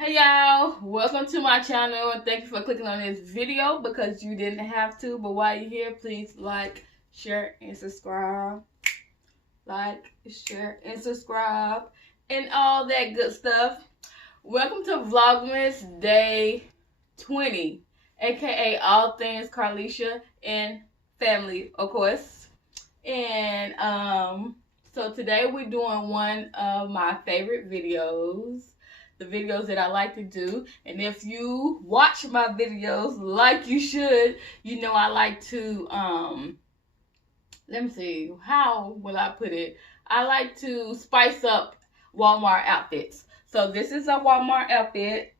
Hey y'all, welcome to my channel and thank you for clicking on this video because you didn't have to, but while you're here, please like, share, and subscribe. Like, share, and subscribe, and all that good stuff. Welcome to Vlogmas Day 20, aka all things Carlisha and family, of course. And so today we're doing one of my favorite videos, the videos that I like to do. And if you watch my videos like you should, you know I like to let me see, how will I put it? I like to spice up Walmart outfits. So this is a Walmart outfit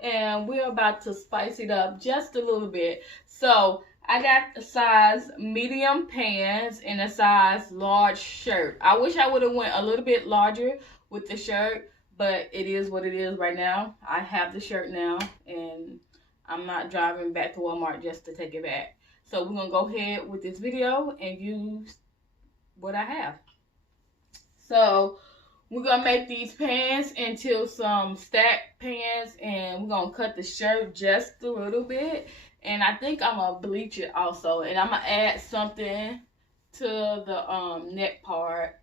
and we're about to spice it up just a little bit. So I got a size medium pants and a size large shirt. I wish I would have went a little bit larger with the shirt, but it is what it is right now. I have the shirt now and I'm not driving back to Walmart just to take it back. So we're gonna go ahead with this video and use what I have. So we're gonna make these pants into some stacked pants and we're gonna cut the shirt just a little bit. And I think I'm gonna bleach it also. And I'm gonna add something to the neck part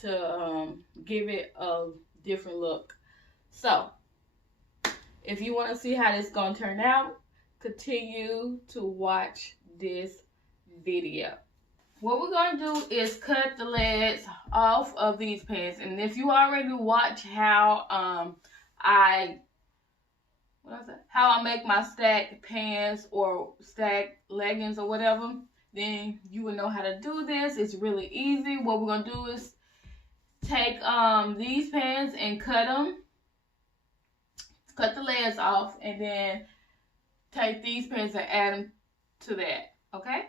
to give it a different look. So if you wanna see how this is gonna turn out, continue to watch this video. What we're going to do is cut the legs off of these pants. And if you already watch how I make my stacked pants or stacked leggings or whatever, then you will know how to do this. It's really easy. What we're going to do is take these pants and cut them. Cut the legs off and then take these pants and add them to that. Okay?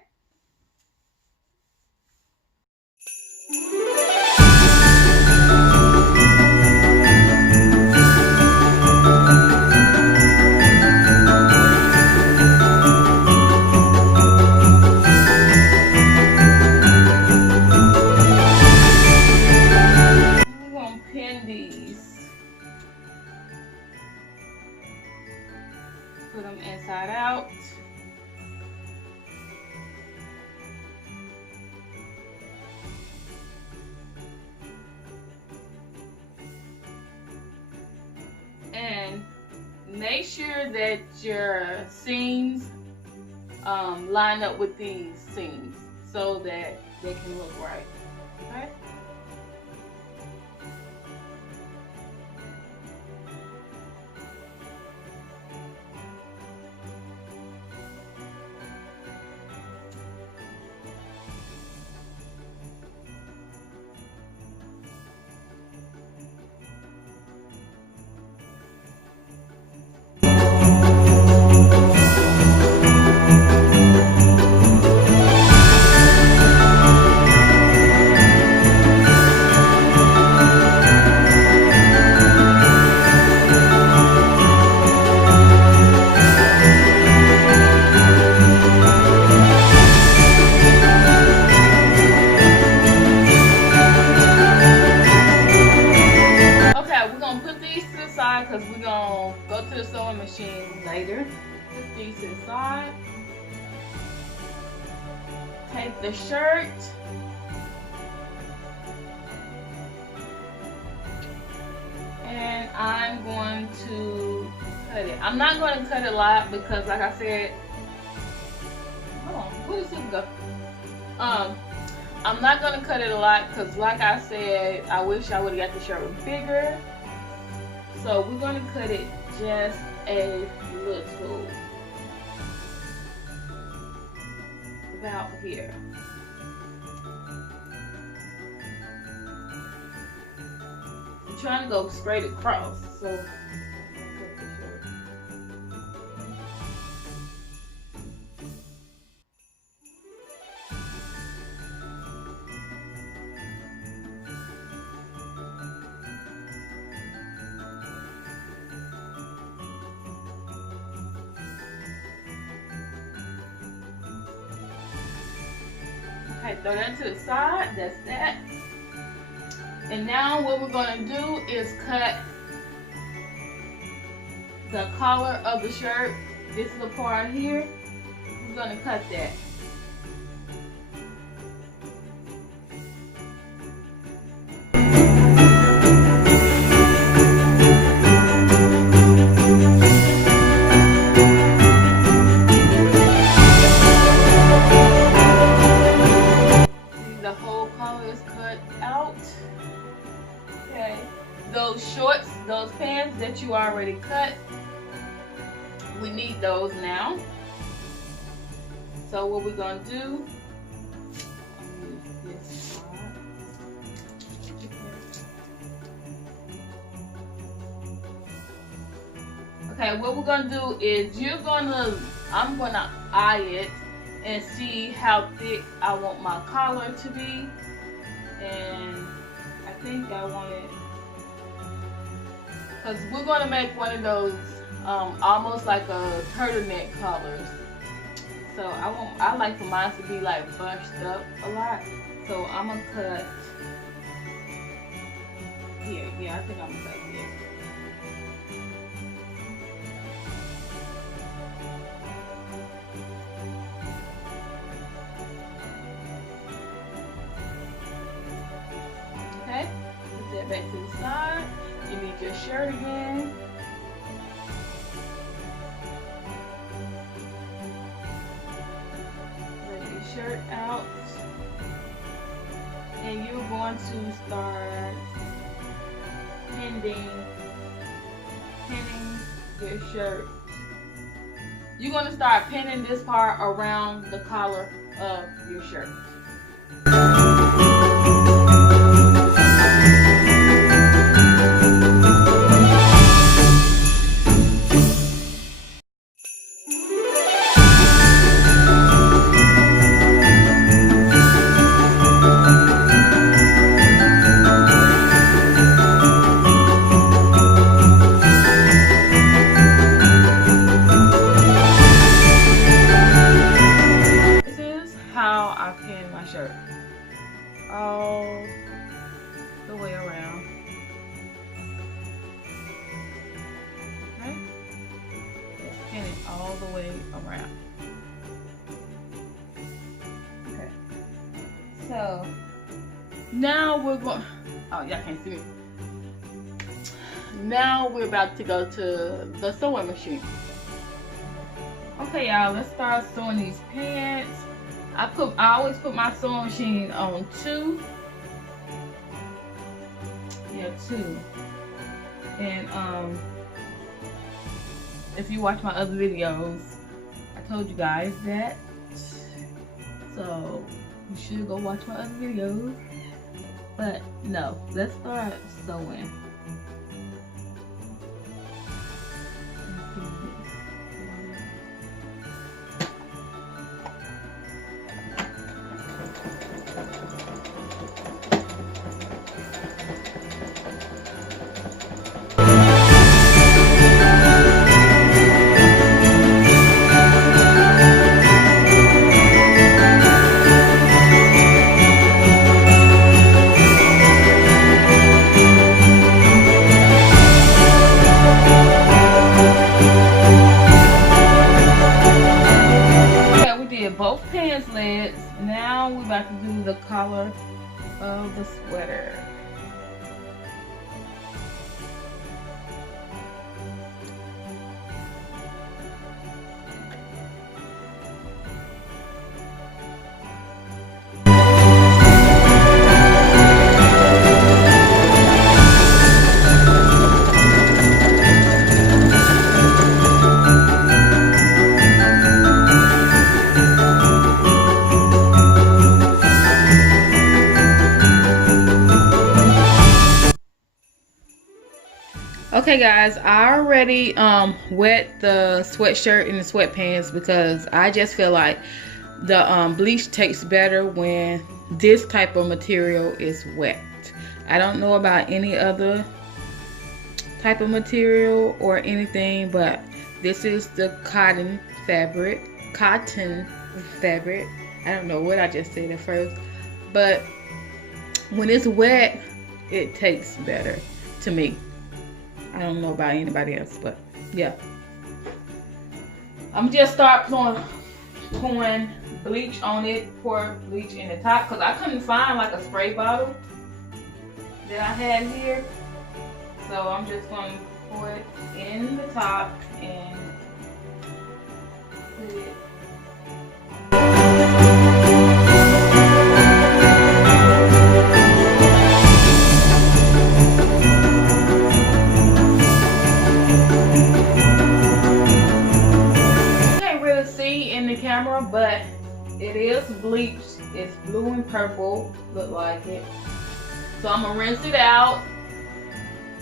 Put them inside out. And make sure that your seams line up with these seams so that they can look right. Okay? Because we're going to go to the sewing machine later. Put these to the side. Take the shirt. And I'm going to cut it. I'm not going to cut it a lot because like I said, hold on, where does it go? I'm not going to cut it a lot because like I said, I wish I would have got the shirt bigger. So we're going to cut it just a little, about here. I'm trying to go straight across, so okay, throw that to the side. That's that. And now what we're going to do is cut the collar of the shirt. This is the part here. We're gonna cut that. Those shorts, those pants that you already cut, we need those now. So what we're gonna do, okay, what we're gonna do is I'm gonna eye it and see how thick I want my collar to be, and I think I want it, because we're going to make one of those almost like a turtleneck collars. So I like for mine to be like bunched up a lot. So I'm going to cut here. Yeah, I think I'm going to cut here. Okay, put that back to the side. You need your shirt again. Let your shirt out. And you're going to start pinning your shirt. You're going to start pinning this part around the collar of your shirt. All the way around. Okay? Let's pin it all the way around. Okay. So now we're going, oh, y'all can't see me. Now we're about to go to the sewing machine. Okay, y'all, let's start sewing these pants. I always put my sewing machine on 2. Yeah, 2. And if you watch my other videos, I told you guys that. So you should go watch my other videos. But no, let's start sewing. Both pants legs. Now we're about to do the collar of the sweater. Okay guys, I already wet the sweatshirt and the sweatpants because I just feel like the bleach tastes better when this type of material is wet. I don't know about any other type of material or anything, but this is the cotton fabric. I don't know what I just said at first, but when it's wet, it tastes better to me. I don't know about anybody else, but Yeah. I'm just start pouring bleach on it. Pour bleach in the top because I couldn't find like a spray bottle that I had here. So I'm just going to pour it in the top and put it. You can't really see in the camera, but it is bleached. It's blue and purple, look like it. So I'm gonna rinse it out,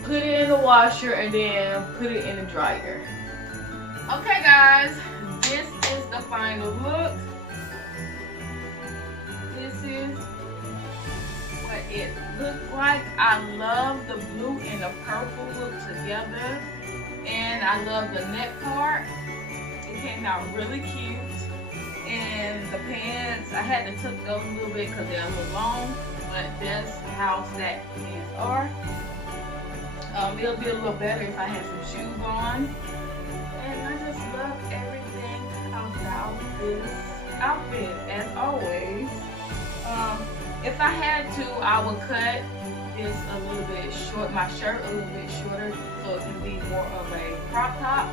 put it in the washer, and then put it in the dryer. Okay guys, this is the final look. This is what it looked like. I love the blue and the purple look together. And I love the neck part. It came out really cute. And the pants, I had to tuck those a little bit because they're a little long. But that's how stacked pants are. It'll be a little better if I had some shoes on. And I just love everything about this outfit, as always. If I had to, I would cut this a little bit short, my shirt a little bit shorter, so it can be more of a crop top.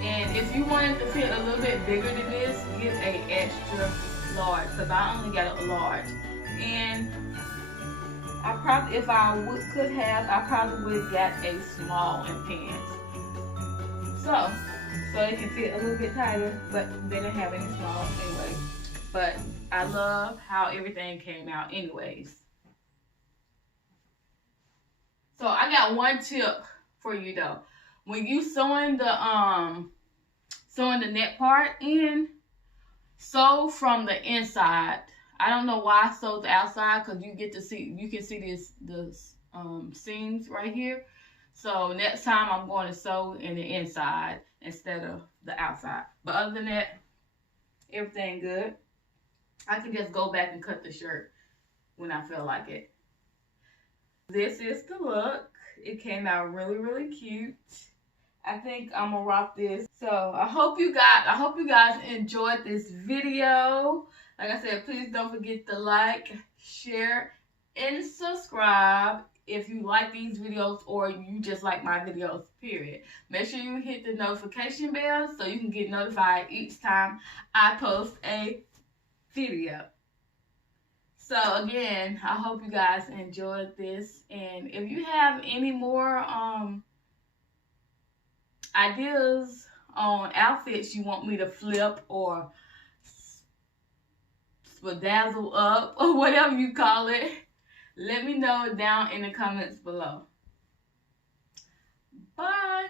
And if you wanted to fit a little bit bigger than this, get a extra large, because I only got a large. And I probably, if I could have, I probably would have got a small in pants. So it can fit a little bit tighter, but they didn't have any small anyway. But I love how everything came out anyways. So I got one tip for you though. When you sewing the net part in, sew from the inside. I don't know why I sewed the outside, because you can see the seams right here. So next time I'm going to sew in the inside instead of the outside. But other than that, everything good. I can just go back and cut the shirt when I feel like it. This is the look. It came out really, really cute. I think I'm gonna rock this. So I hope you guys enjoyed this video. Like I said, please don't forget to like, share, and subscribe if you like these videos or you just like my videos, period. Make sure you hit the notification bell so you can get notified each time I post a video. So again, I hope you guys enjoyed this. And if you have any more ideas on outfits you want me to flip or bedazzle up or whatever you call it, let me know down in the comments below. Bye.